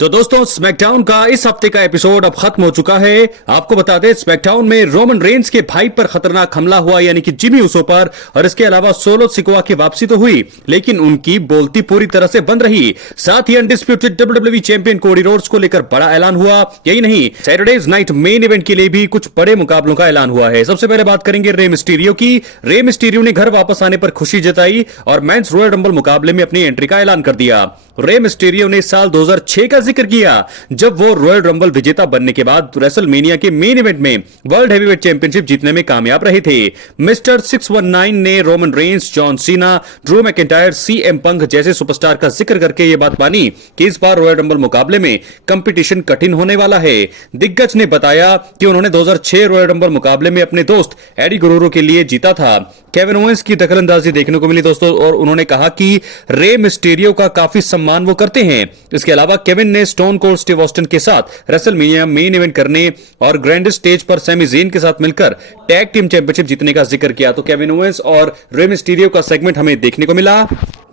तो दोस्तों स्मैकडाउन का इस हफ्ते का एपिसोड अब खत्म हो चुका है। आपको बता दें स्मैकडाउन में रोमन रेंस के भाई पर खतरनाक हमला हुआ यानी कि जिमी ऊसो पर, और इसके अलावा सोलो सिकोआ की वापसी तो हुई लेकिन उनकी बोलती पूरी तरह से बंद रही। साथ ही undisputed WWE champion Cody Rhodes को लेकर बड़ा ऐलान हुआ। यही नहीं, सैटरडेज नाइट मेन इवेंट के लिए भी कुछ बड़े मुकाबलों का ऐलान हुआ है। सबसे पहले बात करेंगे रे मिस्टीरियो की। रे मिस्टीरियो ने घर वापस आने पर खुशी जताई और मेंस रॉयल रंबल मुकाबले में अपनी एंट्री का ऐलान कर दिया। रे मिस्टीरियो ने साल 2006 का जिक्र किया जब वो रॉयल रंबल विजेता बनने के बाद रेसलमेनिया के मेन इवेंट में वर्ल्ड हेवीवेट चैंपियनशिप जीतने में कामयाब रहे थे। मिस्टर 619 ने Roman Reigns, John Cena, Drew McIntyre, CM Punk जैसे सुपरस्टार का जिक्र करके ये बात मानी कि इस बार रॉयल रंबल मुकाबले में कंपटीशन कठिन होने वाला है। दिग्गज ने बताया कि उन्होंने 2006 रॉयल रंबल मुकाबले में अपने दोस्त एडी गुरुरो के लिए जीता था। केविन ओवेंस की दखलंदाजी देखने को मिली दोस्तों, और उन्होंने कहा कि रे मिस्टीरियो का काफी सम्मान वो करते हैं। इसके अलावा केविन ने स्टोन कोल्ड स्टीव ऑस्टिन के साथ रेसलमेनिया मेन इवेंट करने और ग्रैंड स्टेज पर सैमी ज़ेन के साथ मिलकर टैग टीम चैंपियनशिप जीतने का जिक्र किया। तो केविन ओवेंस और रे मिस्टीरियो का सेगमेंट हमें देखने को मिला।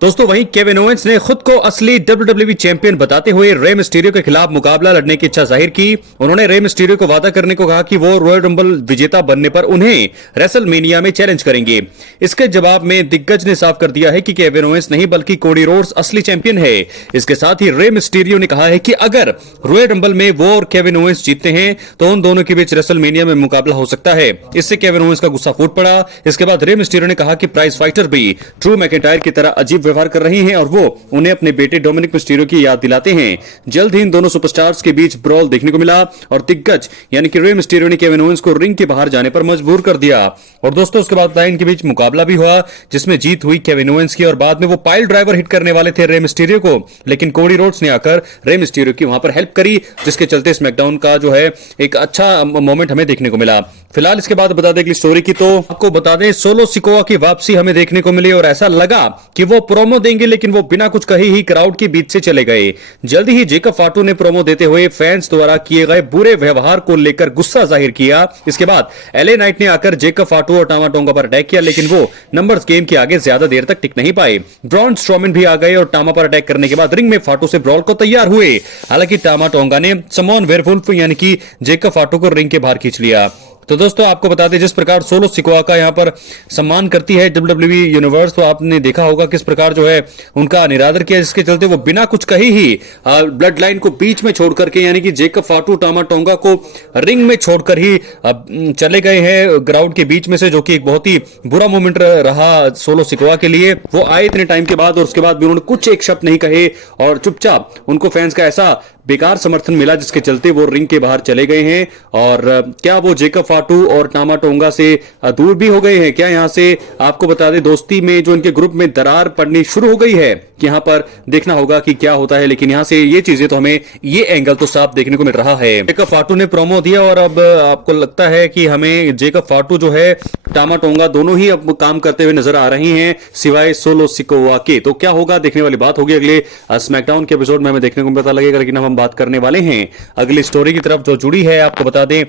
दोस्तों वहीं केविन ओवेंस ने खुद को असली डब्ल्यूडब्ल्यूई चैंपियन बताते हुए रे मिस्टीरियो के खिलाफ मुकाबला लड़ने की इच्छा जाहिर की। उन्होंने रे मिस्टीरियो को वादा करने को कहा कि वो रॉयल रंबल विजेता बनने पर उन्हें रेसलमेनिया में चैलेंज करेंगे। इसके जवाब में दिग्गज ने साफ कर दिया है कि केविन ओवेंस नहीं बल्कि कोडी रोड्स असली चैंपियन है। इसके साथ ही रे मिस्टीरियो ने कहा है कि अगर रॉयल रंबल में वो और केविन ओवेंस जीतते हैं तो उन दोनों के बीच रेसलमेनिया में मुकाबला हो सकता है। इससे केविन ओवेंस का गुस्सा फूट पड़ा। इसके बाद रे मिस्टीरियो ने कहा कि प्राइज फाइटर भी ड्रू मैकिंटायर की तरह अजीब व्यवहार कर रही हैं और वो उन्हें अपने बेटे डोमिनिक मिस्टीरियो की याद दिलाते हैं। जल्द ही इन दोनों सुपरस्टार्स के बीच ब्रॉल देखने को मिला और दिग्गज यानी कि रे मिस्टीरियो ने केविन ओवेंस को रिंग के बाहर जाने पर मजबूर कर दिया। और दोस्तों उसके बाद इनके बीच मुकाबला भी हुआ जिसमें जीत हुई केविन ओवेंस की, और बाद में वो पाइल ड्राइवर हिट करने वाले थे रे मिस्टीरियो को, लेकिन कोडी रोड्स ने आकर रे मिस्टीरियो की वहां पर हेल्प करी, जिसके चलते स्मैकडाउन का जो है एक अच्छा मोमेंट हमें देखने को मिला। फिलहाल इसके बाद बता दें कि स्टोरी की, तो आपको बता दें सोलो सिकोआ की वापसी हमें देखने को मिली और ऐसा लगा कि वो प्रोमो देंगे लेकिन वो बिना कुछ कहे ही क्राउड के बीच से चले गए। जल्दी ही जेकब फाटू ने प्रोमो देते हुए फैंस द्वारा किए गए बुरे व्यवहार को लेकर गुस्सा जाहिर किया। इसके बाद एलए नाइट ने आकर जेकब फाटू और टामा टोंगा पर अटैक किया, लेकिन वो नंबर्स गेम के आगे ज्यादा देर तक टिक नहीं पाए। ब्रॉन स्ट्रोमैन भी आ गए और टामा पर अटैक करने के बाद रिंग में फाटू से ब्रॉल को तैयार हुए। हालांकि टामा टोंगा ने समॉन वेयरवुल्फ यानी कि जेकब फाटू को रिंग के बाहर खींच लिया। तो दोस्तों आपको बता दें जिस प्रकार सोलो सिकोआ का यहां पर सम्मान करती है डब्ल्यूडब्ल्यूई यूनिवर्स, तो आपने देखा होगा किस प्रकार जो है उनका निरादर किया, जिसके चलते वो बिना कुछ कहे ही ब्लड लाइन को बीच में छोड़ करके यानी कि जेकब फाटू टामा टोंगा को रिंग में छोड़कर ही चले गए हैं क्राउड के बीच में से, जो कि एक बहुत ही बुरा मोमेंट रहा सोलो सिकोआ के लिए। वो आए इतने टाइम के बाद और उसके बाद भी उन्होंने कुछ एक शब्द नहीं कहे और चुपचाप उनको फैंस का ऐसा बेकार समर्थन मिला जिसके चलते वो रिंग के बाहर चले गए हैं। और क्या वो जेकब फाटू और टामा टोंगा से दूर भी हो गए हैं क्या? यहां से आपको बता दें दोस्ती में जो इनके ग्रुप में दरार पड़नी शुरू हो गई है कि यहां पर देखना होगा कि क्या होता है, लेकिन यहां से ये चीजें तो हमें ये एंगल तो साफ देखने को मिल रहा है। जेकब फाटू ने प्रोमो दिया और अब आपको लगता है कि हमें जेकब फाटू जो है टामा टोंगा दोनों ही अब काम करते हुए नजर आ रही हैं सिवाय सोलो सिकोआ के। तो क्या होगा देखने वाली बात होगी अगले स्मैकडाउन के एपिसोड में हमें देखने को पता लगेगा। लेकिन हम बात करने वाले हैं अगली स्टोरी की तरफ जो जुड़ी है, आपको बता दें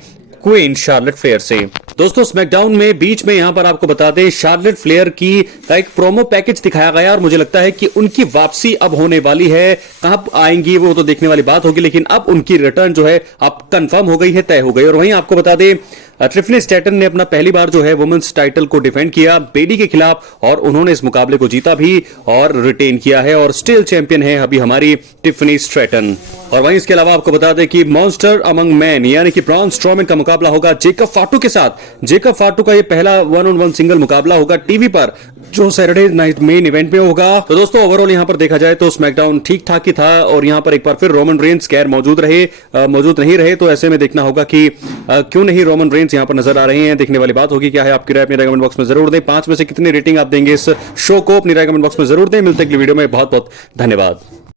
क्वीन शार्लेट फ्लेयर से। दोस्तों स्मैकडाउन में बीच में यहां पर आपको बता दें शार्लेट फ्लेयर की का एक प्रोमो पैकेज दिखाया गया और मुझे लगता है कि उनकी वापसी अब होने वाली है। कहां आएंगी वो तो देखने वाली बात होगी, लेकिन अब उनकी रिटर्न जो है अब कंफर्म हो गई है, तय हो गई। और वहीं आपको बता दें ट्रिफनी स्टैटन ने अपना पहली बार जो है वुमेन्स टाइटल को डिफेंड किया बेली के खिलाफ और उन्होंने इस मुकाबले को जीता भी और रिटेन किया है और स्टिल चैंपियन है अभी हमारी टिफनी स्टैटन। और वहीं इसके अलावा आपको बता दें कि मॉन्स्टर अमंग मैन यानी कि ब्रॉन स्ट्रोमैन का मुकाबला होगा जेकब फाटू के साथ। जेकब फाटू का ये पहला 1-on-1 सिंगल मुकाबला होगा टीवी पर जो सैटरडे नाइट मेन इवेंट में होगा। तो दोस्तों ओवरऑल यहां पर देखा जाए तो स्मैकडाउन ठीक ठाक ही था और यहां पर एक बार फिर रोमन रेंस गैर मौजूद नहीं रहे, तो ऐसे में देखना होगा कि क्यों नहीं रोमन रेंस यहां पर नजर आ रहे हैं। देखने वाली बात होगी। क्या है आपकी राय अपनी राय कमेंट बॉक्स में जरूर दें। 5 में से कितनी रेटिंग आप देंगे इस शो को अपनी राय कमेंट बॉक्स में जरूर दें। मिलते हैं अगली वीडियो में। बहुत बहुत धन्यवाद।